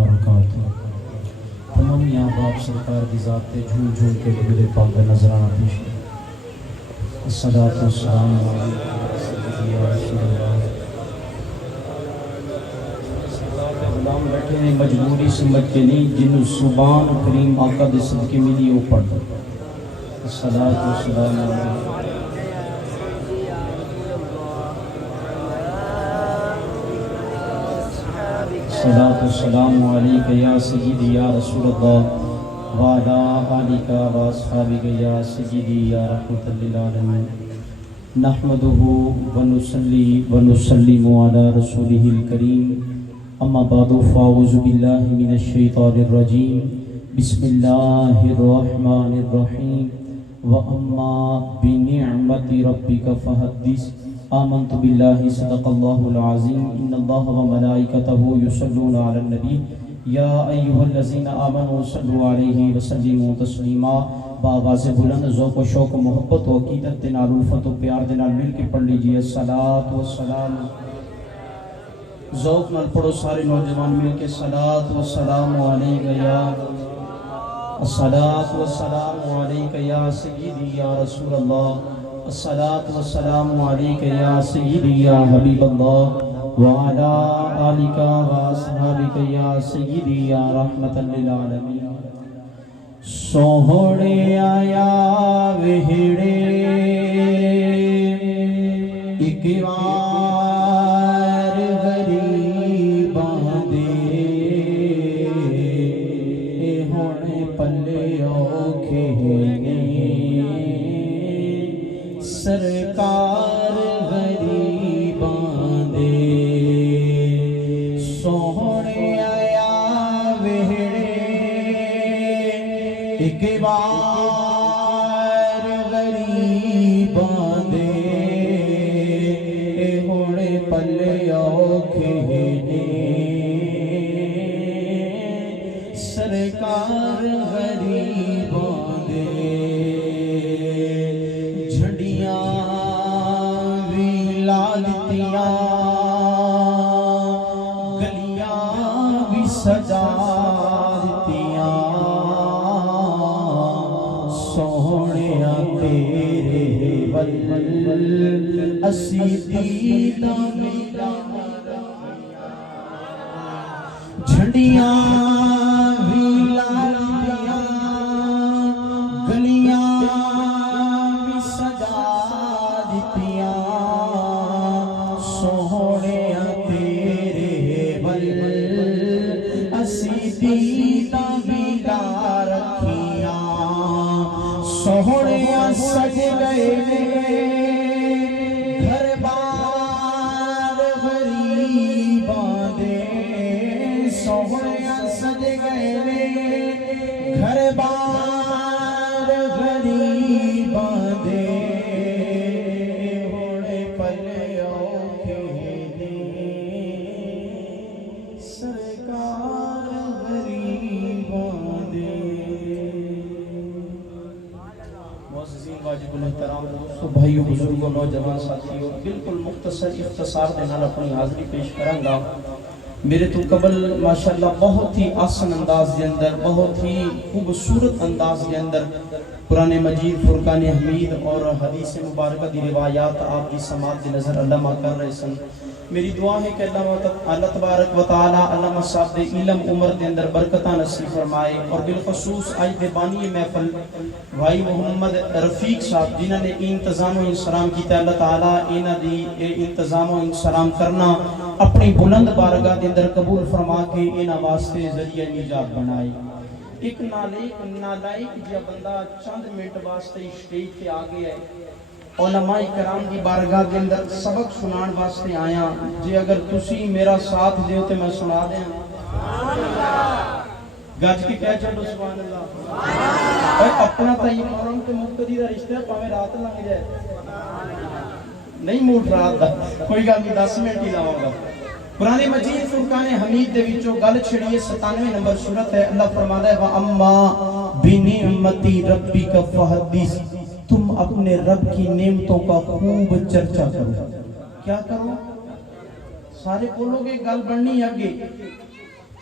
وبرکاتہ۔ تمام یہاں باپ سرکار کی ذات تے جھول جھول کے میرے پاک کا نظرانہ پیش ہے۔ الصلاۃ والسلام علیکم یا رسول اللہ۔ غلام بیٹھے ہیں مجبوری سمجھ کے نہیں، جن سبحان کریم آقا دے صدقے ملی وہ پڑھ دو۔ الصلاۃ والسلام علیکم۔ الصلاۃ والسلام علیک یا سیدی یا رسول اللہ وعلی آلک واصحابک یا سیدی یا رحمۃ للعالمین۔ نحمدہ ونصلی ونسلم علی رسولہ الکریم، اما بعد فاعوذ باللہ من الشیطان الرجیم، بسم اللہ الرحمن الرحیم۔ واما بنعمت ربک فحدث، آمنت باللہ صدق اللہ العظیم، ان اللہ وملائکتہ یصلون علی النبی یا ایھا الذین آمنوا صلوا علیہ وسلموا تسلیما۔ بآواز بلند ذوق و شوق و محبت و عقیدت دے نال الفت و پیار دے نال مل کے پڑھ لیجئے الصلاۃ والسلام۔ ذوق نال پڑھو سارے نوجوان مل کے، الصلاۃ والسلام علیک یا الصلاۃ والسلام علیک یا سیدی یا رسول اللہ، الصلاۃ والسلام علیک یا سیدی یا حبیب اللہ وعلی آلک واصحابک یا سیدی یا رحمت للعالمین۔ سوہڑے آیا وہڑے ایک وار غریباں دے، ہونے پلے اوکھے نے سرکار غریباں دے۔ سوہنے آیا وہڑے ایک بار غریباں دے، ہونے پلے اوکھے نے سرکار غریباں دے۔ جھنڈیاں بھی لا دتیاں، گلیاں بھی سجا دتیاں، سوہنیاں تیرے ول اسی دیداں ملا۔ جھنڈیاں بھی لا دتیاں، گلیاں بھی سجا دتیاں، سوہنیاں تیرے ول اسی دیداں ملا رکھیاں۔ سوہنیاں سج گئے نے گھر بار غریباں دے، سوہنیاں سج گئے نے گھر بار غریباں دے، ہونے پلے اوکھے نے سرکار غریباں دے۔ معززین واجب الاحترام دوستو، بھائیو بزرگو، نوجوان ساتھیو، بالکل مختصر اختصار دے نال اپنی حاضری پیش کروں گا۔ میرے تو قبل ماشاءاللہ بہت ہی آسن انداز دے اندر، بہت ہی خوبصورت انداز دے اندر قرآن مجید، فرقان حمید اور حدیث مبارکہ دی روایات آپ کی سماعت دے نظر علامہ کر رہے سن۔ میری دعا ہے کہ اللہ تبارک و تعالی علامہ صاحب دے علم عمر دے اندر برکتہ نصیب فرمائے، اور بالخصوص آج دے بانی محفل بھائی محمد رفیق صاحب جنہوں نے انتظام و انسلام کیتا، اللہ تعالیٰ انہاں دی انتظام و انسلام کرنا اپنی بلند بارگاہ دے اندر قبول فرما کے انہاں واسطے ذریعہ نجات بنائے۔ ایک نالائق جا بندہ چند منٹ واسطے اسٹیج پہ آ گیا ہے، علماء کرام دی بارگاہ دے اندر سبق سنان واسطے آیا، جی اگر تسی میرا ساتھ دیو تے میں سنا دیں۔ گج کے کہہ چلو سبحان اللہ۔ اپنا تا یہ محرم کے مقتدی دا رشتہ ہے، پاویں رات لنگ جائے نہیں موٹ رات دا، کوئی گل نہیں 10 منٹ ہی لاؤں گا۔ قرآن مجید فرقان حمید دے وچوں گل چھڑیے 97 نمبر سورت ہے۔ اللہ فرماتا ہے وَأَمَّا بِنِعْمَتِ رَبِّكَ فَحَدِّثْ، تم اپنے رب کی نعمتوں کا خوب چرچا کرو۔ کیا کرو؟ سارے بولو گے گل بننی آگے،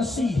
80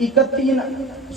31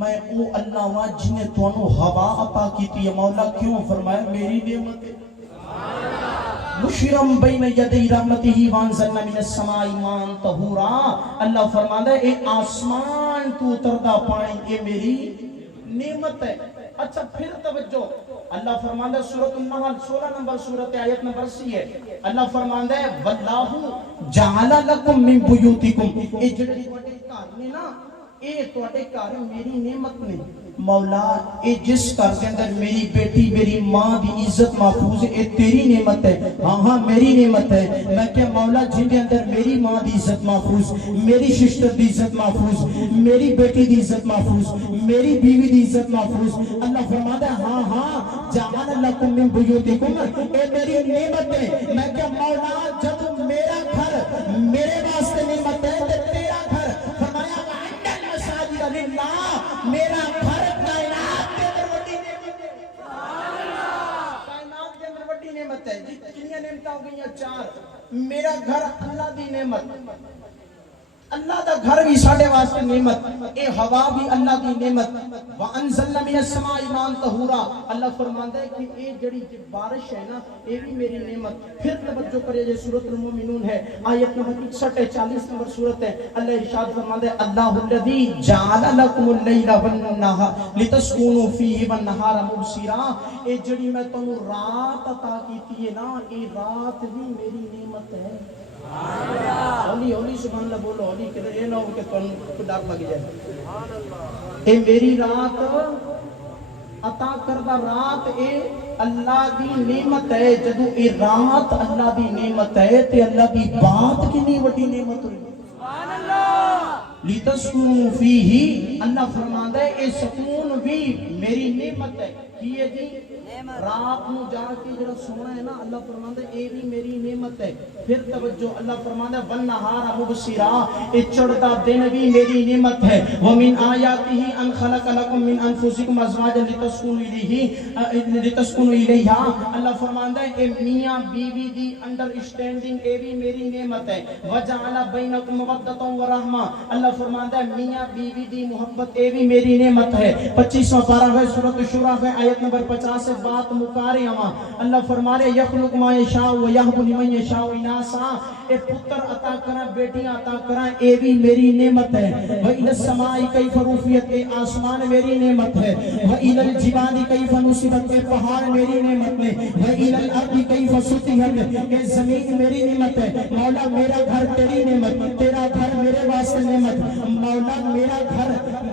میں او اللہ ہوا جنہیں تونوں ہوا عطا کی تھی مولا کیوں فرمایا میری نعمت ہے مشرم بین یدی رحمتہ وانزلنا من السماء ماء طہورا اللہ فرماتا ہے اے آسمان تو اتردا پانی یہ میری نعمت ہے. اچھا پھر توجہ اللہ فرماتا ہے سورۃ النحل 16 نمبر سورت آیت نمبر 80 ہے اللہ فرماتا ہے واللہ جعل لکم من بیوتکم اے جڑے تواڈے گھر نے نا اے تواڈے گھر میری نعمت نے مولا اے جس گھر دے اندر میری بیٹی میری ماں دی عزت محفوظ ہے اے تیری نعمت ہے ہاں ہاں میری نعمت ہے میں کہ مولا جن دے اندر میری ماں دی عزت محفوظ میری ششتر دی عزت محفوظ میری بیٹی دی عزت محفوظ میری بیوی دی عزت محفوظ اللہ فرماتا ہے ہاں ہاں جعل لکم من بیوتکم اے میری نعمت ہے میں کہ مولا جب میرا گھر میرے واسطے نعمت ہے تے تیرا گھر فرمایا وَأَنَّ الْمَسَاجِدَ لِلَّهِ میرا گھر کائنات کے اندر بڑی نعمت ہے کائنات کے اندر بڑی نعمت ہے جی کتنی نعمتیں ہو گئی ہیں 4 میرا گھر اللہ دی نعمت اللہ دا گھر بھی ساڑھے واسطے نعمت اے ہوا بھی اللہ دی نعمت وَأَنزَلْنَا مِنَ السَّمَاءِ مَاءً طَهُورًا اللہ فرماتا ہے کہ اے جڑی بارش ہے نا اے بھی میری نعمت. پھر توجہ کرے جو سورۃ المومنون ہے آیت نمبر 61 ہے 40 نمبر سورت ہے اللہ ارشاد فرماتا ہے اللہ الذی جعل لکم اللیل والنہار لتسکونوا فیہ والنہار مبصرا اے جڑی میں تانوں رات عطا کیتی ہے نا اے رات بھی میری نعمت ہے. ہولی ہولی سبحان اللہ بولو ہولی کہ یہ نہ ہو کہ تم کو ڈر لگ جائے اے میری رات عطا کردہ رات اے اللہ دی نعمت ہے جدو اے رات اللہ دی نعمت ہے تے اللہ دی بات کنی وڈی نعمت ہوئی سبحان اللہ لتسکونوا فیہ اللہ فرماتا ہے اے سکون بھی میری نعمت ہے کیے جی رات نو جا کے جڑا سونا ہے نا اللہ فرماتا ہے اے بھی میری نعمت ہے. پھر توجہ اللہ فرماتا ہے والنہار مبصرا اے چڑھتا دن بھی میری نعمت ہے ومن آیاتہ ان خلق لکم من انفسکم ازواجا لتسکنوا الیہا اللہ فرماتا ہے اے میاں بیوی دی انڈرسٹینڈنگ اے بھی میری نعمت ہے وجعل بینکم مودۃ ورحمہ اللہ فرماتا ہے میاں بیوی دی محبت اے بھی میری نعمت ہے. 25واں پارہ ہے سورۃ الشورى ہے آیت نمبر 50 سے بات مکارے ہوا اللہ فرما رہے یخلق ما یشاء و یہب لمن یشاء اناسا اے پتر عطا کرا بیٹیاں عطا کرا اے بھی میری نعمت ہے. وَإِلَى السَّمَاءِ كَيْفَ رُفِعَتْ اے آسمان میری نعمت ہے. وَإِلَى الْجِبَالِ كَيْفَ نُصِبَتْ اے پہاڑ میری نعمت ہے. وَإِلَى الْأَرْضِ كَيْفَ سُطِحَتْ اے زمین میری نعمت ہے. مولا میرا گھر تیری نعمت تیرا گھر میرے واسطے نعمت مولا میرا گھر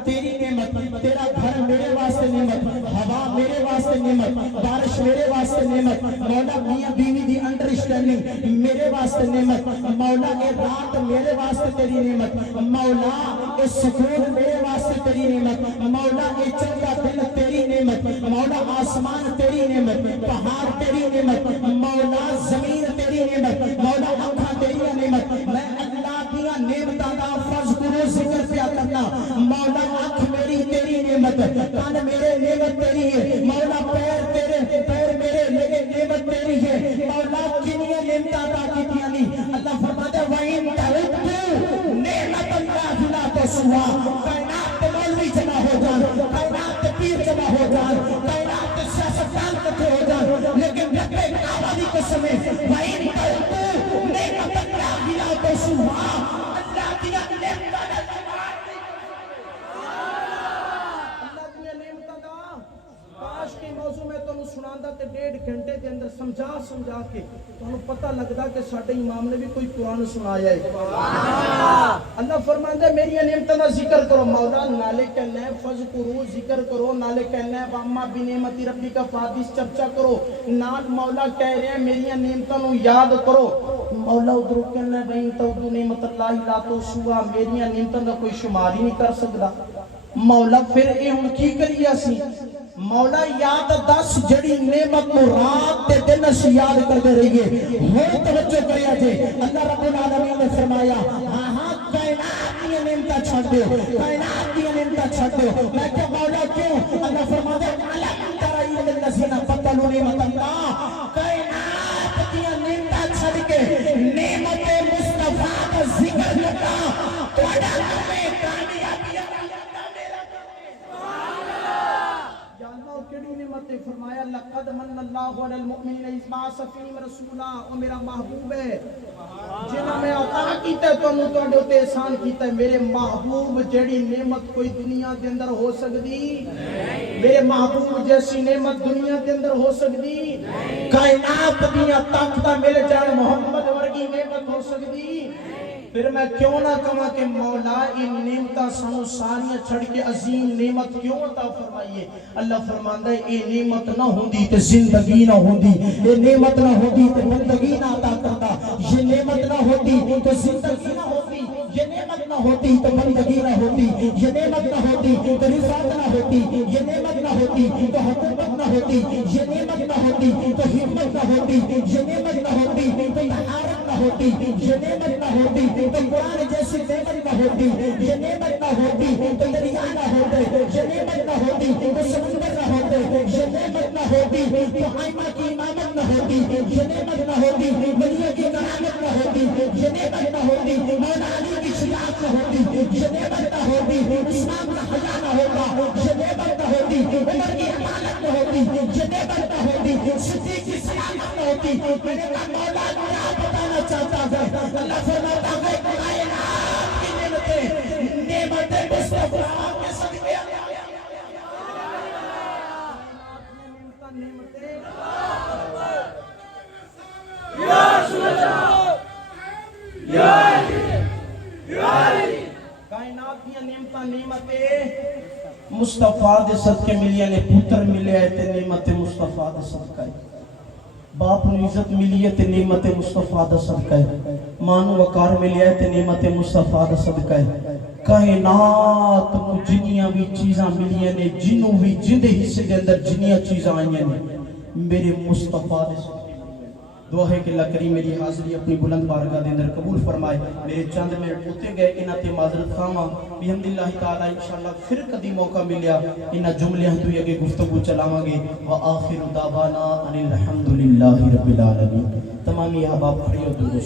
تیری نعمت تیرا گھر میرے واسطے نعمت ہوا میرے واسطے نعمت بارش میرے واسطے نعمت مولا میاں بیوی دی انڈرسٹینڈنگ میرے واسطے نعمت مولا اے رات میرے واسطے تیری نعمت مولا اے سکون میرے واسطے تیری نعمت مولا اے چنگا دل تیری نعمت مولا آسمان تیری نعمت پہاڑ تیری نعمت مولا زمین تیری نعمت مولا آنکھاں تیری نعمت میں اللہ دیا نعمتاں دا فرض کرو ذکر پیا کرنا مولا آنکھ میری تیری نعمت کان میرے نعمت تیری ہے مولا پیر تیرے پیر میرے نعمت تیری ہے مولا کنی نعمتاں عطا کیتیاں نہیں اللہ فرماتا ہے وَإِن تَعُدُّوا نِعْمَتَ اللَّهِ لَا تُحْصُوهَا کائنات کے مولوی جمع ہو جان کائنات کے پیر جمع ہو جان کائنات کے سیاستدان اکٹھے ہو جان لیکن رب کعبہ کی قسم ہے وَإِن تَعُدُّوا نِعْمَتَ اللَّهِ لَا تُحْصُوهَا اللہ کی نعمتاں آج کے موضوع میں تو سناندہ تے 1.5 گھنٹے کے اندر سمجھا کے تو پتہ لگتا کہ ساڑھے امام نے بھی کوئی قرآن سنایا ہے. اللہ فرماتا ہے میری نعمتوں کا ذکر کرو مولا نالے کہنا ہے فذکروا ذکر کرو نالے کہنا ہے واما بنعمت ربک فحدث چرچا کرو نال مولا کہہ رہے ہیں میری نعمتوں یاد کرو مولا ادھر کہنا ہے بین تعدوا نعمت اللہ لا تحصوها میری نعمتوں کا کوئی شمار ہی نہیں کر سکتا. مولا پھر اے ہن کی کریے اسی مولا یاد دس جڑی نعمت کو رات تے دن اس یاد کرتے رہیے ہو توجہ کریا جے اللہ رب العالمین نے فرمایا ہاں ہاں کائنات کی نعمتاں چھڑ دو کائنات کی نعمتاں چھڑ دو میں کہ مولا کیوں اللہ فرماتا ہے علم تر الذین بدلوا نعمت اللہ کائنات کی نعمتاں چھڑ کے نعمت مصطفیٰ کا ذکر کرنا تہاڈا کام ہے کامیابی نعمتیں فرمایا لقد من اللہ علی المؤمنین اذ بعث فیہم رسولا، او میرا محبوب ہے جنہاں میں عطا کیتا ہے تانوں تواڈے تے احسان کیتا ہے. میرے محبوب جڑی نعمت کوئی دنیا دے اندر ہو سکدی؟ میرے محبوب جیسی نعمت دنیا دے اندر ہو سکدی؟ کائنات دیاں طاقتاں میرے جان محمد ورگی نعمت ہو سکدی؟ پھر میں کیوں نہ کہاں کہ مولا ان نعمتاں سانو ساریاں چھڑ کے عظیم نعمت کیوں عطا فرمائیے؟ اللہ فرماندا ہے اے نعمت نہ ہوندی تے زندگی نہ ہوندی، اے نعمت نہ ہوندی تے بندگی نہ عطا کرتا، یہ نعمت نہ ہوتی تو زندگی نہ ہوتی، یہ نعمت نہ ہوتی تو بندگی نہ ہوتی، یہ نعمت نہ ہوتی تو رفعت نہ ہوتی، یہ نعمت نہ ہوتی تو حکومت نہ ہوتی، یہ نعمت نہ ہوتی تو ہمت نہ ہوتی، یہ نعمت نہ ہوتی تو طہارت نہ ہوتی، یہ نعمت نہ ہوتی تو قرآن جیسی نعمت نہ ہوتی، یہ نعمت نہ ہوتی تو دریا نہ ہوتے، یہ نعمت نہ ہوتی تو سمندر نہ ہوتے، یہ نعمت نہ ہوتی تو ائمہ کی امامت نہ ہوتی، یہ نعمت نہ ہوتی ولیوں کی کرامت نہ ہوتی، یہ نعمت نہ ہوتی مولا علی کی شجاعت نہ ہوتی، یہ نعمت نہ ہوتی اسلام کا حیا نہ ہوتا، یہ نعمت نہ ہوتی عمر کی عدالت نہ ہوتی، یہ نعمت نہ ہوتی صدیق کی سلامت نہ ہوتی. میرے مولا کیا بتانا چاہتا ہے؟ اللہ فرماتا ہے کائنات کی نعمتیں، نعمتیں مصطفیٰ کے صدقے کائنات کی نعمتیں مصطفیٰ دے صدقے ملی نے پتر ملے ہے تے نعمت مصطفیٰ دے صدقہ ہے، باپ نو عزت ملی ہے تے نعمت مصطفیٰ دا صدقہ ہے، ماں نو وقار ملی ہے تے نعمت مصطفیٰ دا صدقہ ہے. کائنات نو جنیاں بھی چیزاں ملی نے، جنوں بھی جندے حصے دے اندر جنیاں چیزاں آئیں نے میرے مصطفیٰ دے صدقے. دعا ہے کہ اللہ کریم میری حاضری اپنی بلند بارگاہ دے اندر قبول فرمائے. میرے چند منٹ ہوتے گئے انہاں تے معذرت خواہاں بحمد اللہ تعالی انشاءاللہ پھر کدی موقع ملیا انہاں جملیاں تو یہ گفتگو چلاواں گے. وآخر دعوانا ان الحمدللہ رب العالمین. تمامی احباب کھڑے ہو درود